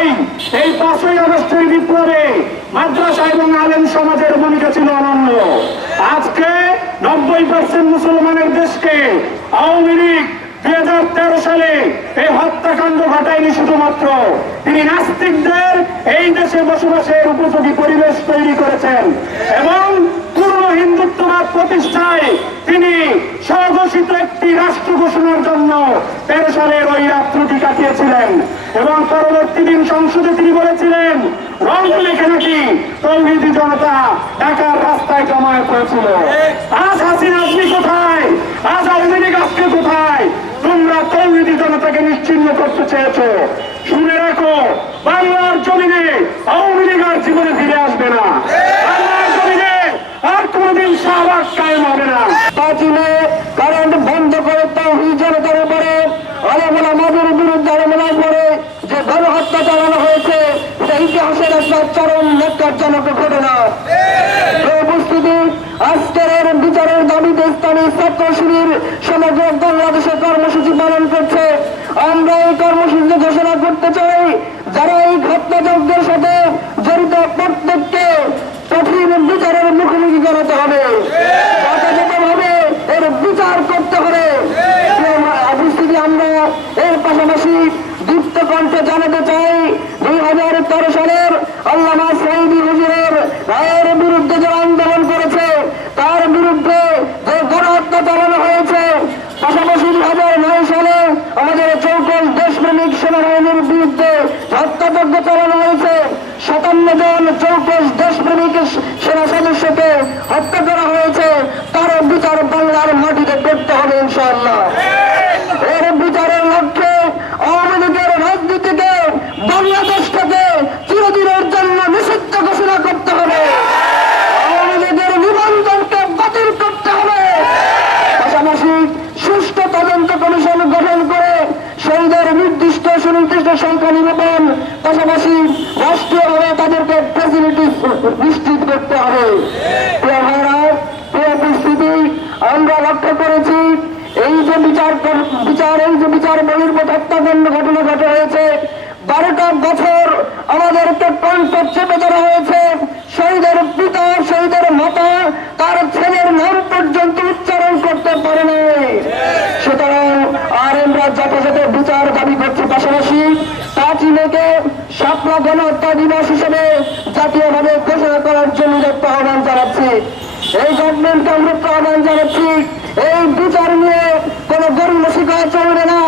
নাই। এই পাঁচই আগস্টের বিপ্লবে মাদ্রাসা এবং আলেম সমাজের ভূমিকা ছিল অনন্য। আজকে নব্বই পার্সেন্ট মুসলমানের দেশকে আওয়ামী লীগ দুই হাজার তেরো সালে এই হত্যাকাণ্ড ঘটায়নি শুধুমাত্র, তিনি নাস্তিকদের এই দেশে বসবাসের উপযোগী পরিবেশ তৈরি করেছেন এবং পূর্ণ হিন্দুত্ববাদ প্রতিষ্ঠায় তিনি স্বঘোষিত একটি রাষ্ট্র ঘোষণার জন্য তেরো সালের ওই রাত্রটি কাটিয়েছিলেন এবং পরবর্তী দিন সংসদে তিনি বলেছিলেন, রং লেখে নাকি? তৌহিদি জনতা ঢাকার রাস্তায় জমায়েত হয়েছিল। আজ হাসিনা আপনি কোথায়? আজ আওয়ামী আজকে কোথায়? তোমরা তৌহিদি জনতাকে নিশ্চিন্ন করতে চেয়েছো। শুনে রাখো, বাংলার জমিনে আওয়ামী লীগ আর জীবনে ফিরে আসবে না বাংলার জমিনে আর কোনদিন শাহবাগ কায়েম হবে না পাঁচিলে কারেন্ট বন্ধ করে তৌহিদ জনতার উপরে আলমুলা মাদুর বিরুদ্ধে আলমুলার উপরে যে গণহত্যা চালানো হয়েছে এটা ইতিহাসের একটা চরম ন্যাক্কারজনক ঘটনা। আজকের বিচারের দাবিতে সমগ্র বাংলাদেশে কর্মসূচি পালন করছে। আমরা এই কর্মসূচি ঘোষণা করতে চাই, যারা এই সাথে জড়িত প্রত্যেককে কঠিন বিচারের মুখোমুখি করাতে হবে। এর বিচার করতে হবে। উপস্থিতি আমরা এর পাশাপাশি দীপ্ত কণ্ঠে জানাতে চাই। দুই হাজার তেরো সালের আল্লামা সাইদি হুজুরের রায়ের বিরুদ্ধে যে আন্দোলন করেছে, তার বিরুদ্ধে যে গণহত্যা চালানো হয়েছে, পাশাপাশি দুই হাজার নয় সালে আমাদের চৌকল দেশপ্রেমিক সেনাবাহিনীর বিরুদ্ধে হত্যাযজ্ঞ চালানো হয়েছে সাতান্ন জন চৌকস দেশপ্রেমিক সেনা সদস্যকে হত্যা করা হয়েছে তার বিচার বাংলার মাটিতে করতে হবে ইনশাআল্লাহ এর বিচারের লক্ষ্যে আওয়ামী লীগের রাজনীতিকে বাংলাদেশ থেকে চিরদিনের জন্য নিষিদ্ধ ঘোষণা করতে হবে আওয়ামী লীগের নিবন্ধনকে বাতিল করতে হবে পাশাপাশি সুষ্ঠু তদন্ত কমিশন গঠন করে শহীদের নির্দিষ্ট সুনির্দিষ্ট সংখ্যা নিরূপণ পাশাপাশি রাষ্ট্রীয়ভাবে তাদেরকে ফেসিলিটি নিশ্চিত করতে হবে। ভাইরা, আমরা লক্ষ্য করেছি এই যে বিচার বিচার এই যে বিচার বহির্ভূত হত্যাকাণ্ড ঘটনা ঘটে হয়েছে বারোটা বছর আমাদেরকে কণ্ঠ চেপে ধরা হয়েছে শহীদের পিতা শহীদের মাতা তার ছেলের নাম পর্যন্ত উচ্চারণ করতে পারে নাই সুতরাং আর আমরা যথাযথ বিচার দাবি করছি পাশাপাশি মেকে শাপলা গণহত্যা দিবস হিসেবে জাতীয়ভাবে ঘোষণা করার জন্য আহ্বান জানাচ্ছি। এই গভর্নমেন্টকে আমরা আহ্বান জানাচ্ছি। এই বিচার নিয়ে কোনো গরিব শিকার চলবে না।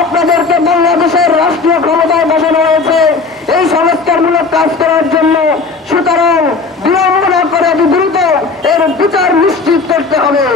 আপনাদেরকে বাংলাদেশের রাষ্ট্রীয় ক্ষমতায় বসানো হয়েছে। এই সংস্কারমূলক কাজ করার জন্য সুতরাং বিলম্ব না করে দ্রুত এর বিচার নিশ্চিত করতে হবে।